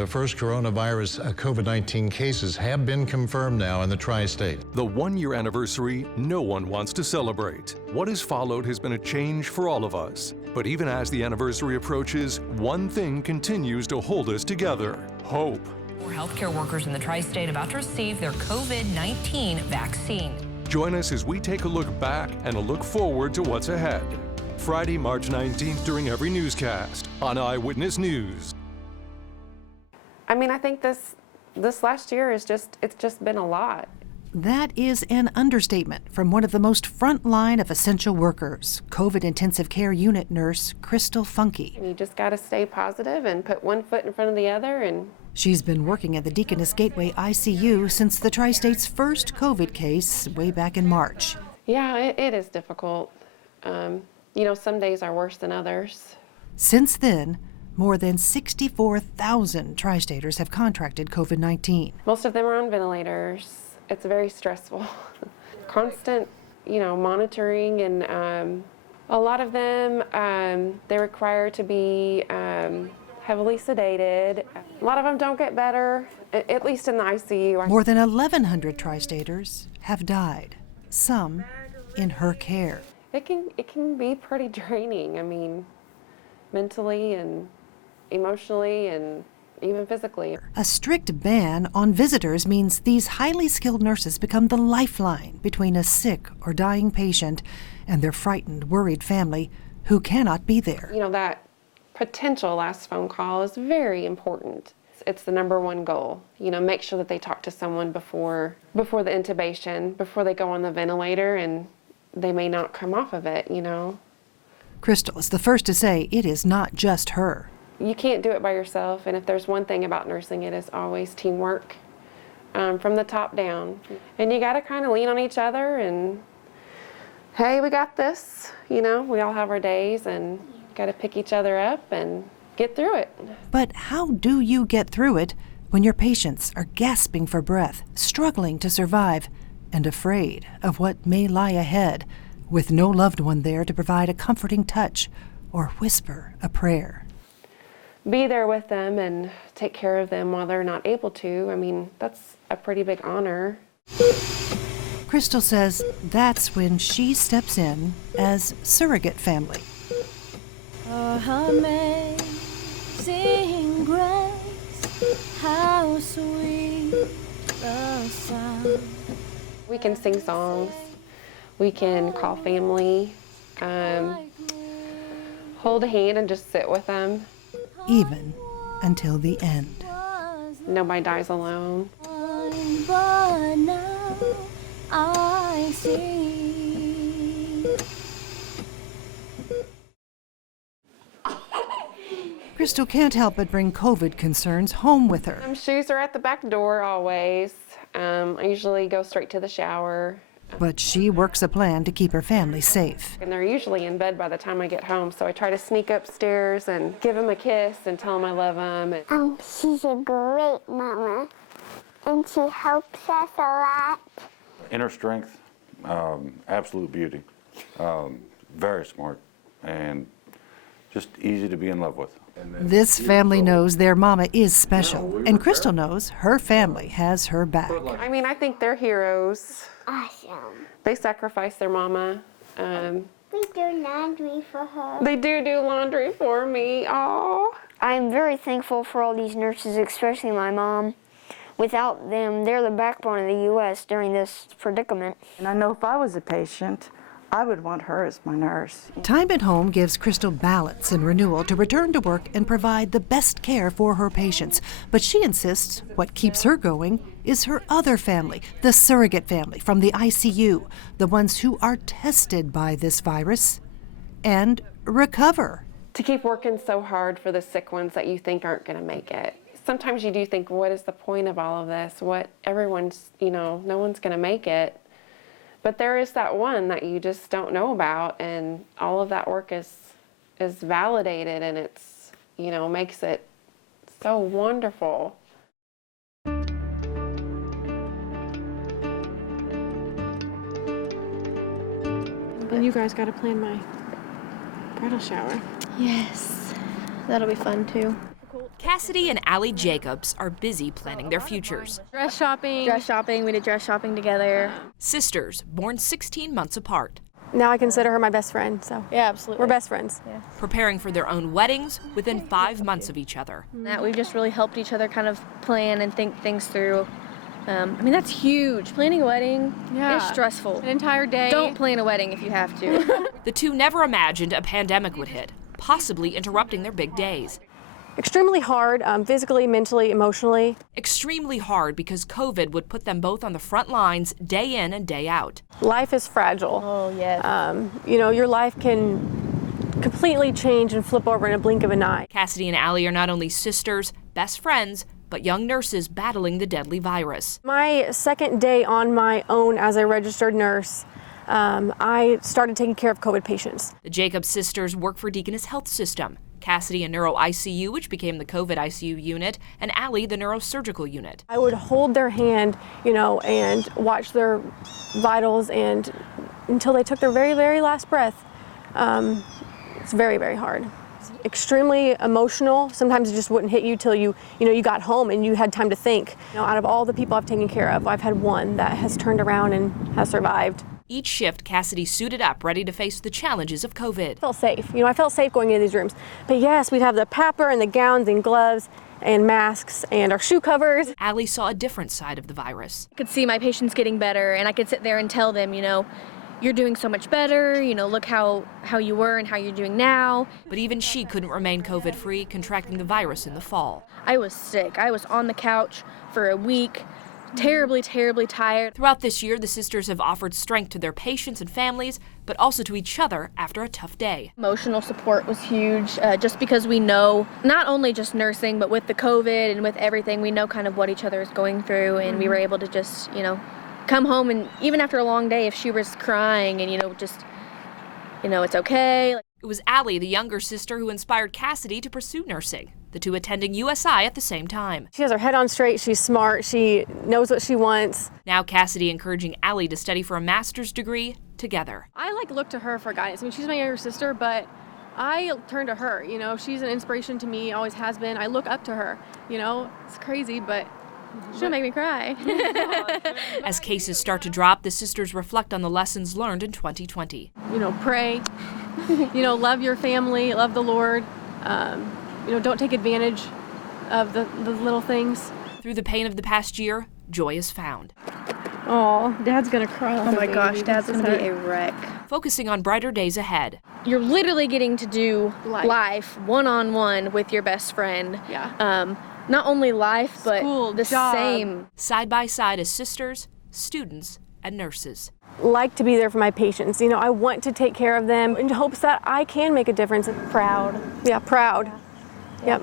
The first coronavirus COVID-19 cases have been confirmed now in the tri-state. The one-year anniversary no one wants to celebrate. What has followed has been a change for all of us. But even as the anniversary approaches, one thing continues to hold us together: hope. More healthcare workers in the tri-state about to receive their COVID-19 vaccine. Join us as we take a look back and a look forward to what's ahead. Friday, March 19th during every newscast on Eyewitness News. I mean, I think this last year is it's just been a lot. That is an understatement from one of the most frontline of essential workers, COVID intensive care unit nurse Crystal Funky. And you just got to stay positive and put one foot in front of the other. And she's been working at the Deaconess Gateway ICU since the tri-state's first COVID case way back in March. Yeah, it is difficult. You know, some days are worse than others. Since then, more than 64,000 tri-staters have contracted COVID-19. Most of them are on ventilators. It's very stressful. Constant, monitoring, and a lot of them, they're required to be heavily sedated. A lot of them don't get better, at least in the ICU. More than 1,100 tri-staters have died, some in her care. It can be pretty draining. I mean, mentally and emotionally and even physically. A strict ban on visitors means these highly skilled nurses become the lifeline between a sick or dying patient and their frightened, worried family who cannot be there. That potential last phone call is very important. It's the number one goal. Make sure that they talk to someone before the intubation, before they go on the ventilator, and they may not come off of it, Crystal is the first to say it is not just her. You can't do it by yourself, and if there's one thing about nursing, it is always teamwork from the top down. And you got to kind of lean on each other and, hey, we got this. We all have our days, and got to pick each other up and get through it. But how do you get through it when your patients are gasping for breath, struggling to survive, and afraid of what may lie ahead, with no loved one there to provide a comforting touch or whisper a prayer? Be there with them and take care of them while they're not able to. I mean, that's a pretty big honor. Crystal says that's when she steps in as surrogate family. Oh, amazing grace, how sweet the sound. We can sing songs. We can call family, hold a hand and just sit with them. Even until the end. Nobody dies alone. But now I see. Crystal can't help but bring COVID concerns home with her. Shoes are at the back door always. I usually go straight to the shower. But she works a plan to keep her family safe. And they're usually in bed by the time I get home, so I try to sneak upstairs and give them a kiss and tell them I love them. She's a great mama, and she helps us a lot. Inner strength, absolute beauty, very smart, and just easy to be in love with. This family knows their mama is special, and Crystal knows her family has her back. I mean, I think they're heroes. Awesome. They sacrifice their mama. We do laundry for her. They do laundry for me. Oh. I'm very thankful for all these nurses, especially my mom. Without them, they're the backbone of the U.S. during this predicament. And I know if I was a patient, I would want her as my nurse. Time at home gives Crystal balance and renewal to return to work and provide the best care for her patients. But she insists what keeps her going is her other family, the surrogate family from the ICU, the ones who are tested by this virus and recover. To keep working so hard for the sick ones that you think aren't going to make it. Sometimes you do think, what is the point of all of this? No one's going to make it. But there is that one that you just don't know about, and all of that work is validated, and it's, makes it so wonderful. And you guys got to plan my bridal shower. Yes, that'll be fun too. Cassidy and Allie Jacobs are busy planning their futures. Dress shopping. Dress shopping. We did dress shopping together. Sisters born 16 months apart. Now I consider her my best friend, so. Yeah, absolutely. We're best friends. Yeah. Preparing for their own weddings within 5 months of each other. That we've just really helped each other kind of plan and think things through. I mean, that's huge. Planning a wedding is stressful. An entire day. Don't plan a wedding if you have to. The two never imagined a pandemic would hit, possibly interrupting their big days. Extremely hard, physically, mentally, emotionally. Extremely hard because COVID would put them both on the front lines day in and day out. Life is fragile. Oh, yes. You know, your life can completely change and flip over in a blink of an eye. Cassidy and Allie are not only sisters, best friends, but young nurses battling the deadly virus. My second day on my own as a registered nurse, I started taking care of COVID patients. The Jacobs sisters work for Deaconess Health System. Cassidy, a neuro ICU, which became the COVID ICU unit, and Allie, the neurosurgical unit. I would hold their hand, you know, and watch their vitals and until they took their very, very last breath. It's very, very hard. It's extremely emotional. Sometimes it just wouldn't hit you till you got home and you had time to think. You know, out of all the people I've taken care of, I've had one that has turned around and has survived. Each shift, Cassidy suited up, ready to face the challenges of COVID. I felt safe. You know, I felt safe going into these rooms. But yes, we'd have the PAPR and the gowns and gloves and masks and our shoe covers. Allie saw a different side of the virus. I could see my patients getting better, and I could sit there and tell them, you know, you're doing so much better, you know, look how you were and how you're doing now. But even she couldn't remain COVID-free, contracting the virus in the fall. I was sick. I was on the couch for a week, terribly, terribly tired. Throughout this year, the sisters have offered strength to their patients and families, but also to each other after a tough day. Emotional support was huge, just because we know, not only just nursing, but with the COVID and with everything, we know kind of what each other is going through, and we were able to just, you know, come home, and even after a long day, if she was crying and, you know, just, you know, it's okay. It was Allie, the younger sister, who inspired Cassidy to pursue nursing, the two attending USI at the same time. She has her head on straight, she's smart, she knows what she wants. Now Cassidy encouraging Allie to study for a master's degree together. I look to her for guidance. I mean, she's my younger sister, but I turn to her. You know, she's an inspiration to me, always has been. I look up to her. You know, it's crazy, but she'll make me cry. As cases start to drop, the sisters reflect on the lessons learned in 2020. You know, pray, you know, love your family, love the Lord. You know, don't take advantage of the little things. Through the pain of the past year, joy is found. Oh, Dad's gonna cry. Oh my gosh, Dad's gonna be a wreck. Focusing on brighter days ahead. You're literally getting to do life one-on-one with your best friend. Yeah. Not only life, but school, the job. same. Side by side as sisters, students, and nurses. Like to be there for my patients. You know, I want to take care of them in hopes that I can make a difference. Proud. Yeah, proud. Yep.